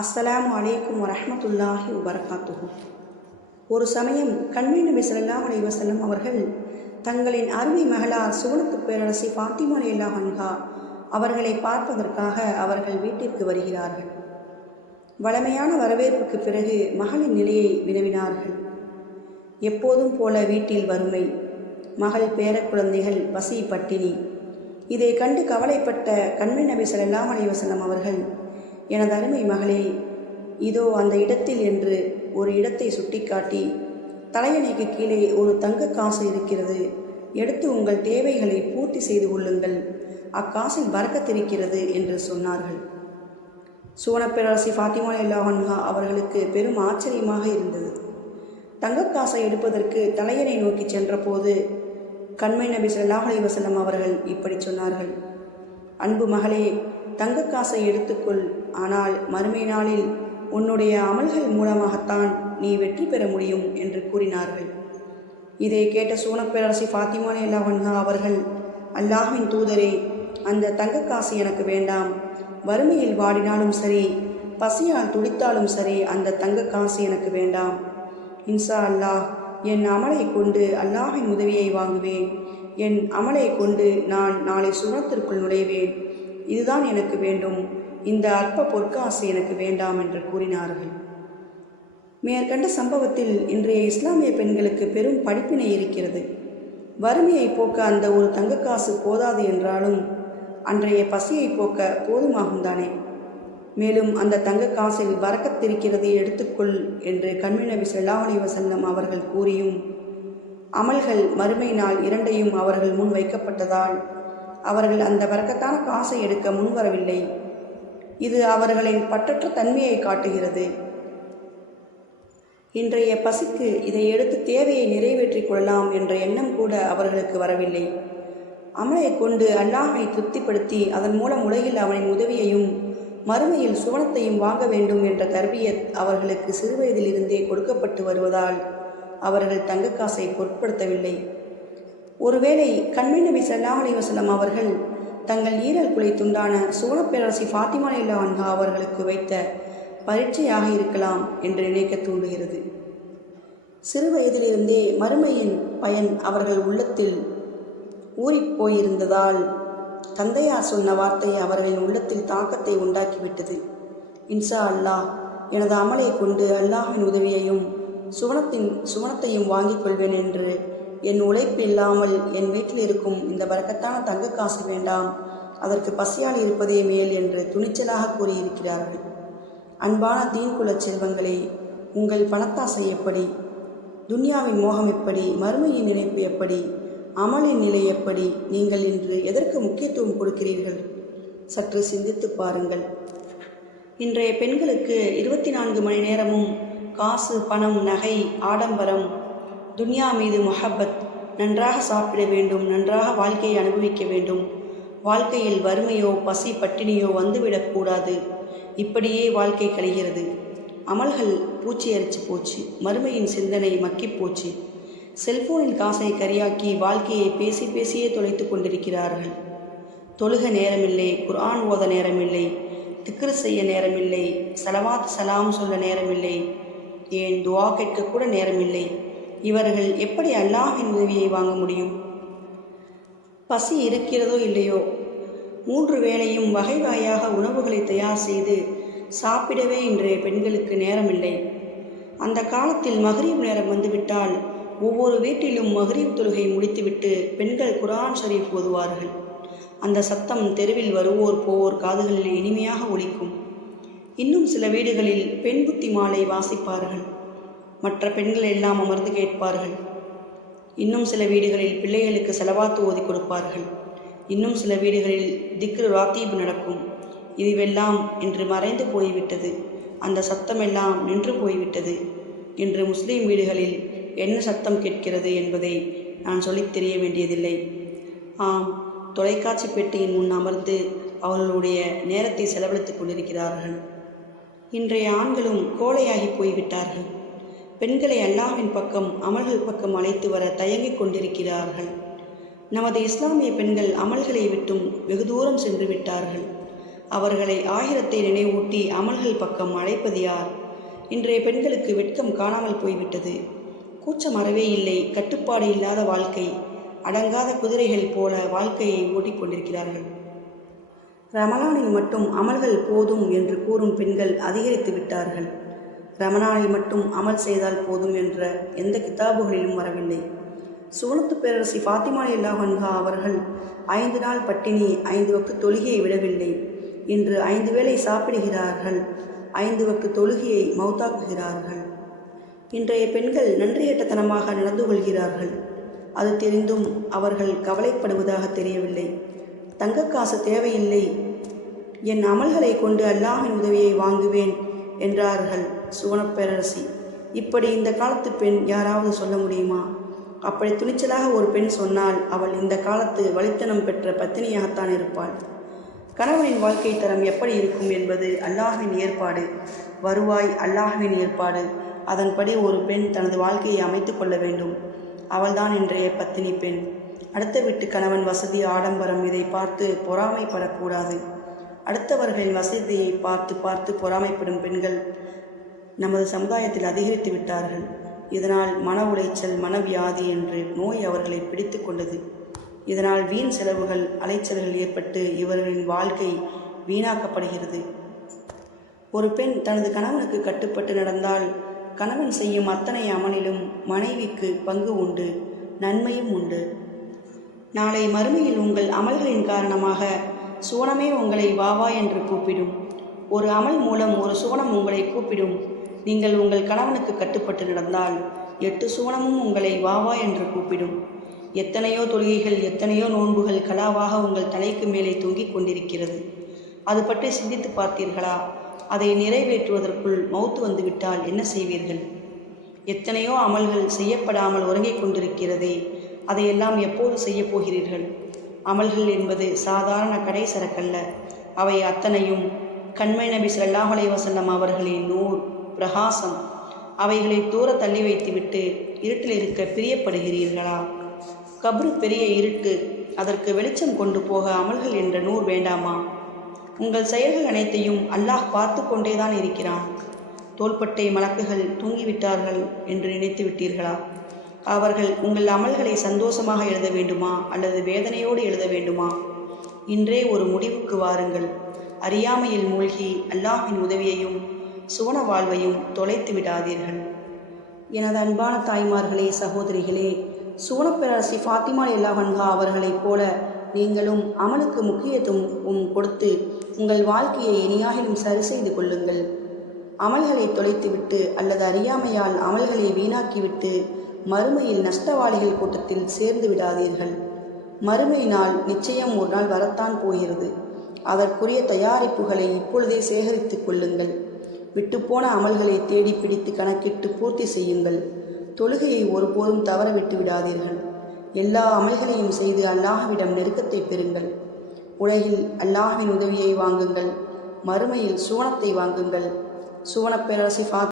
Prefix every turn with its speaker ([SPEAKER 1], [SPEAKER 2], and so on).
[SPEAKER 1] அஸ்ஸலாம் அலைக்கும் வரமத்துல்லாஹி வபரகாத்துஹு. ஒரு சமயம் கண்மை நபி ஸல்லல்லாஹு அலைஹி அவர்கள் தங்களின் அருமை மகளார் சுவனத்து பேரரசி ஃபாத்திமா ரலியல்லாஹு அவர்களை பார்ப்பதற்காக அவர்கள் வீட்டிற்கு வருகிறார்கள். வளமையான வரவேற்புக்கு பிறகு மகளின் நிலையை வினவினார்கள். எப்போதும் போல வீட்டில் வறுமை மகள் பேரக்குழந்தைகள் பசி பட்டினி இதை கண்டு கவலைப்பட்ட கண்மை நபி ஸல்லல்லாஹு அலைஹி அவர்கள் எனது அருமை மகளே இதோ அந்த இடத்தில் என்று ஒரு இடத்தை சுட்டிக்காட்டி தலையணைக்கு கீழே ஒரு தங்க காசு இருக்கிறது. எடுத்து உங்கள் தேவைகளை பூர்த்தி செய்து கொள்ளுங்கள். அக்காசில் வரக்கத்திருக்கிறது என்று சொன்னார்கள். சுவனப்பேரரசி ஃபாத்திமா இல்லாஹன்ஹா அவர்களுக்கு பெரும் ஆச்சரியமாக இருந்தது. தங்கக்காசை எடுப்பதற்கு தலையணை நோக்கி சென்றபோது கண்மை நபி ஸல்லல்லாஹு அலைஹி அவர்கள் இப்படி சொன்னார்கள். அன்பு மகளே தங்கக்காசை எடுத்துக்கொள். ஆனால் மறுமை நாளில் உன்னுடைய அமல்கள் மூலமாகத்தான் நீ வெற்றி பெற முடியும் என்று கூறினார்கள். இதை கேட்ட சூனப்பேரரசி ஃபாத்திமா இல்லாவன்ஹா அவர்கள் அல்லாஹின் தூதரே அந்த தங்கக்காசு எனக்கு வேண்டாம். வறுமையில் வாடினாலும் சரி பசியால் துடித்தாலும் சரி அந்த தங்க காசு எனக்கு வேண்டாம். இன்சா அல்லாஹ் என் அமலை கொண்டு அல்லாஹின் உதவியை வாங்குவேன். என் அமலை கொண்டு நான் நாளை சுனத்திற்குள் நுழைவேன். இதுதான் எனக்கு வேண்டும். இந்த அற்ப பொற்காசு எனக்கு வேண்டாம் என்று கூறினார்கள். மேற்கண்ட சம்பவத்தில் இன்றைய இஸ்லாமிய பெண்களுக்கு பெரும் படிப்பினை இருக்கிறது. வறுமையை போக்க அந்த ஒரு தங்கக்காசு போதாது என்றாலும் அன்றைய பசியை போக்க போதுமாகும் தானே மேலும் அந்த தங்க காசில் வரக்கத்திருக்கிறது எடுத்துக்கொள் என்று கண்மிநபி நபி வசல்லம் அவர்கள் கூறியும் அமல்கள் மறுமை நாள் இரண்டையும் அவர்கள் முன் வைக்கப்பட்டதால் அவர்கள் அந்த வரக்கத்தான காசை எடுக்க முன்வரவில்லை. இது அவர்களின் பற்றற்ற தன்மையை காட்டுகிறது. இன்றைய பசிக்கு இதை எடுத்து தேவையை நிறைவேற்றிக் கொள்ளலாம் என்ற எண்ணம் கூட அவர்களுக்கு வரவில்லை. அமலை கொண்டு அல்லாஹை திருப்திப்படுத்தி அதன் மூலம் உலகில் அவனின் உதவியையும் மறுமையில் சுவனத்தையும் வாங்க வேண்டும் என்ற தர்பியத் அவர்களுக்கு சிறுவயதிலிருந்தே கொடுக்கப்பட்டு வருவதால் அவர்கள் தங்கக்காசை பொருட்படுத்தவில்லை. ஒருவேளை கண்மை நபி சல்லாஹ் அலி வசலம் அவர்கள் தங்கள் ஈரல் குலை துண்டான சுவனப்பேரரசி ஃபாத்திமா இல்லா அன்ஹா அவர்களுக்கு வைத்த பரீட்சையாக இருக்கலாம் என்று நினைக்க தூண்டுகிறது. சிறு வயதிலிருந்தே மறுமையின் பயன் அவர்கள் உள்ளத்தில் ஊறிப் போயிருந்ததால் தந்தையார் சொன்ன வார்த்தை அவர்களின் உள்ளத்தில் தாக்கத்தை உண்டாக்கிவிட்டது. இன்சா அல்லாஹ் எனது அமலை கொண்டு அல்லாஹின் உதவியையும் சுவனத்தின் சுவனத்தையும் வாங்கிக் கொள்வேன் என்று என் உழைப்பு இல்லாமல் என் வீட்டில் இருக்கும் இந்த பறக்கத்தான தங்க காசு வேண்டாம். அதற்கு பசியால் இருப்பதே மேல் என்று துணிச்சலாக கூறியிருக்கிறார்கள். அன்பான தீன்குலச் செல்வங்களே உங்கள் பணத்தாசை எப்படி? துன்யாவின் மோகம் எப்படி? மறுமையின் நினைப்பு எப்படி? அமலின் நிலை எப்படி? நீங்கள் இன்று எதற்கு முக்கியத்துவம் கொடுக்கிறீர்கள்? சற்று சிந்தித்து பாருங்கள். இன்றைய பெண்களுக்கு இருபத்தி நான்கு மணி நேரமும் காசு பணம் நகை ஆடம்பரம் துன்யா மீது மொஹப்பத். நன்றாக சாப்பிட வேண்டும் நன்றாக வாழ்க்கையை அனுபவிக்க வேண்டும். வாழ்க்கையில் வறுமையோ பசி பட்டினியோ வந்துவிடக்கூடாது இப்படியே வாழ்க்கை கழிகிறது. அமல்கள் பூச்சி அரிச்சு போச்சு. மறுமையின் சிந்தனை மக்கிப் போச்சு. செல்போனில் காசை கரியாக்கி வாழ்க்கையை பேசி பேசியே தொலைத்து கொண்டிருக்கிறார்கள். தொழுக நேரமில்லை குர்ஆன் ஓத நேரமில்லை திக்ரு செய்ய நேரமில்லை சலவாத் சலாம் சொல்ல நேரமில்லை ஏன் துவா கேட்க கூட நேரமில்லை. இவர்கள் எப்படி அல்லாஹின் உதவியை வாங்க முடியும்? பசி இருக்கிறதோ இல்லையோ? மூன்று வேளையும் வகை வகையாக உணவுகளை தயார் செய்து சாப்பிடவே இன்றைய பெண்களுக்கு நேரமில்லை. அந்த காலத்தில் மகரீப் நேரம் வந்துவிட்டால் ஒவ்வொரு வீட்டிலும் மகரீப் தொழுகை முடித்துவிட்டு பெண்கள் குரான் ஷரீஃப் ஓதுவார்கள். அந்த சத்தம் தெருவில் வருவோர் போவோர் காதுகளில் இனிமையாக ஒலிக்கும். இன்னும் சில வீடுகளில் பெண் புத்தி மாலை வாசிப்பார்கள். மற்ற பெண்கள் எல்லாம் அமர்ந்து கேட்பார்கள். இன்னும் சில வீடுகளில் பிள்ளைகளுக்கு செலவாத்து ஓதி கொடுப்பார்கள். இன்னும் சில வீடுகளில் திக்ரு ராத்தீப் நடக்கும். இதுவெல்லாம் இன்று மறைந்து போய்விட்டது. அந்த சத்தமெல்லாம் நின்று போய்விட்டது. இன்று முஸ்லீம் வீடுகளில் என்ன சத்தம் கேட்கிறது என்பதை நான் சொல்லித் தெரிய வேண்டியதில்லை. ஆம் தொலைக்காட்சி பெட்டியின் முன் அமர்ந்து அவர்களுடைய நேரத்தை செலவழித்துக் கொண்டிருக்கிறார்கள். இன்றைய ஆண்களும் கோழையாகி போய்விட்டார்கள். பெண்களை அல்லாஹ்வின் பக்கம் அமல்கள் பக்கம் அழைத்து வர தயங்கிக் கொண்டிருக்கிறார்கள். நமது இஸ்லாமிய பெண்கள் அமல்களை விட்டும் வெகு தூரம் சென்று விட்டார்கள். அவர்களை ஆயிரத்தை நினைவூட்டி அமல்கள் பக்கம் அழைப்பது யார்? இன்றைய பெண்களுக்கு வெட்கம் காணாமல் போய்விட்டது. கூச்சம் அறவே இல்லை கட்டுப்பாடு இல்லாத வாழ்க்கை அடங்காத குதிரைகள் போல வாழ்க்கையை ஓட்டிக்கொண்டிருக்கிறார்கள் ரமலானில் மட்டும் அமல்கள் போதும் என்று கூறும் பெண்கள் அதிகரித்து விட்டார்கள். ரமணானில் மட்டும் அமல் செய்தால் போதும் என்ற எந்த கிதாபுகளிலும் வரவில்லை. சுவனத்து பேரரசி ஃபாத்திமா இல்லாஹன்ஹா அவர்கள் ஐந்து நாள் பட்டினி ஐந்து வக்கு தொழுகையை விடவில்லை இன்று ஐந்து வேளை சாப்பிடுகிறார்கள் ஐந்து வக்கு தொழுகையை மௌத்தாக்குகிறார்கள். இன்றைய பெண்கள் நன்றியட்டத்தனமாக நடந்து கொள்கிறார்கள். அது தெரிந்தும் அவர்கள் கவலைப்படுவதாக தெரியவில்லை. தங்க காசு தேவையில்லை. என் அமல்களை கொண்டு அல்லாஹின் உதவியை வாங்குவேன் என்றார்கள். சுவனப்பேரரசி. இப்படி இந்த காலத்து பெண் யாராவது சொல்ல முடியுமா? அப்படி துணிச்சலாக ஒரு பெண் சொன்னால் அவள் இந்த காலத்து வழித்தனம் பெற்ற பத்தினியாகத்தான் இருப்பாள். கணவனின் வாழ்க்கை தரம் எப்படி இருக்கும் என்பது அல்லாஹின் ஏற்பாடு. வருவாய் அல்லாஹின் ஏற்பாடு. அதன்படி ஒரு பெண் தனது வாழ்க்கையை அமைத்து கொள்ள வேண்டும். அவள்தான் இன்றைய பத்தினி பெண். அடுத்த வீட்டு கணவன் வசதி ஆடம்பரம் இதை பார்த்து பொறாமைப்படக்கூடாது. அடுத்தவர்களின் வசதியை பார்த்து பார்த்து பொறாமைப்படும் பெண்கள் நமது சமுதாயத்தில் அதிகரித்து விட்டார்கள். இதனால் மன உளைச்சல் மனவியாதி என்று நோய் அவர்களை பிடித்து கொண்டது. இதனால் வீண் செலவுகள் அலைச்சல்கள் ஏற்பட்டு இவர்களின் வாழ்க்கை வீணாக்கப்படுகிறது. ஒரு பெண் தனது கணவனுக்கு கட்டுப்பட்டு நடந்தால் கணவன் செய்யும் அத்தனை அமலிலும் மனைவிக்கு பங்கு உண்டு நன்மையும் உண்டு. நாளை மறுமையில் உங்கள் அமல்களின் காரணமாக சுவனமே உங்களை வாவா என்று கூப்பிடும். ஒரு அமல் மூலம் ஒரு சுவனம் உங்களை கூப்பிடும். நீங்கள் உங்கள் கணவனுக்கு கட்டுப்பட்டு நடந்தால் எட்டு சுவனமும் உங்களை வாவா என்று கூப்பிடும். எத்தனையோ தொழுகைகள் எத்தனையோ நோன்புகள் கலாவாக உங்கள் தலைக்கு மேலே தொங்கிக் கொண்டிருக்கிறது. அது பற்றி சிந்தித்து பார்த்தீர்களா? அதை நிறைவேற்றுவதற்குள் மௌத்து வந்துவிட்டால் என்ன செய்வீர்கள்? எத்தனையோ அமல்கள் செய்யப்படாமல் உறங்கிக் கொண்டிருக்கிறதே அதையெல்லாம் எப்போது செய்யப் போகிறீர்கள்? அமல்கள் என்பது சாதாரண கடை சரக்கல்ல அவை அத்தனையும் கண்மை நபி சல்லாஹலை வசல்லம் அவர்களின் நூல். பிரகாசம். அவைகளை தூர தள்ளி வைத்துவிட்டு இருட்டில் இருக்க பிரியப்படுகிறீர்களா? கபரு பெரிய இருட்டு அதற்கு வெளிச்சம் கொண்டு போக அமல்கள் என்ற நூர் வேண்டாமா? உங்கள் செயல்கள் அனைத்தையும் அல்லாஹ் பார்த்து கொண்டேதான் இருக்கிறான். தோள்பட்டை மலக்குகள் தூங்கிவிட்டார்கள் என்று நினைத்து விட்டீர்களா? அவர்கள் உங்கள் அமல்களை சந்தோஷமாக எழுத வேண்டுமா? அல்லது வேதனையோடு எழுத வேண்டுமா? இன்றே ஒரு முடிவுக்கு வாருங்கள். அறியாமையில் மூழ்கி அல்லாஹின் உதவியையும் சுவன வாழ்வையும் தொலைத்து விடாதீர்கள். எனது அன்பான தாய்மார்களே சகோதரிகளே சுவனப்பேரரசி ஃபாத்திமா எல்லாவன்கா அவர்களைப் போல நீங்களும் அமலுக்கு முக்கியத்துவம் கொடுத்து உங்கள் வாழ்க்கையை இனியாகிலும் சரி செய்து கொள்ளுங்கள். அமல்களை தொலைத்துவிட்டு அல்லது அறியாமையால் அமல்களை வீணாக்கிவிட்டு மறுமையில் நஷ்டவாளிகள் கூட்டத்தில் சேர்ந்து விடாதீர்கள். மறுமை நாள் நிச்சயம் ஒரு நாள் வரத்தான் போகிறது. அதற்குரிய தயாரிப்புகளை இப்பொழுதே சேகரித்துக் கொள்ளுங்கள். விட்டுப்போன அமல்களை தேடி பிடித்து கணக்கிட்டு பூர்த்தி செய்யுங்கள். தொழுகையை ஒருபோதும் தவற விட்டு விடாதீர்கள். எல்லா அமல்களையும் செய்து அல்லாஹ்விடம் நெருக்கத்தை பெறுங்கள். உலகில் அல்லாஹ்வின் உதவியை வாங்குங்கள். மறுமையில் சுவனத்தை வாங்குங்கள். சுவனப் பேரரசி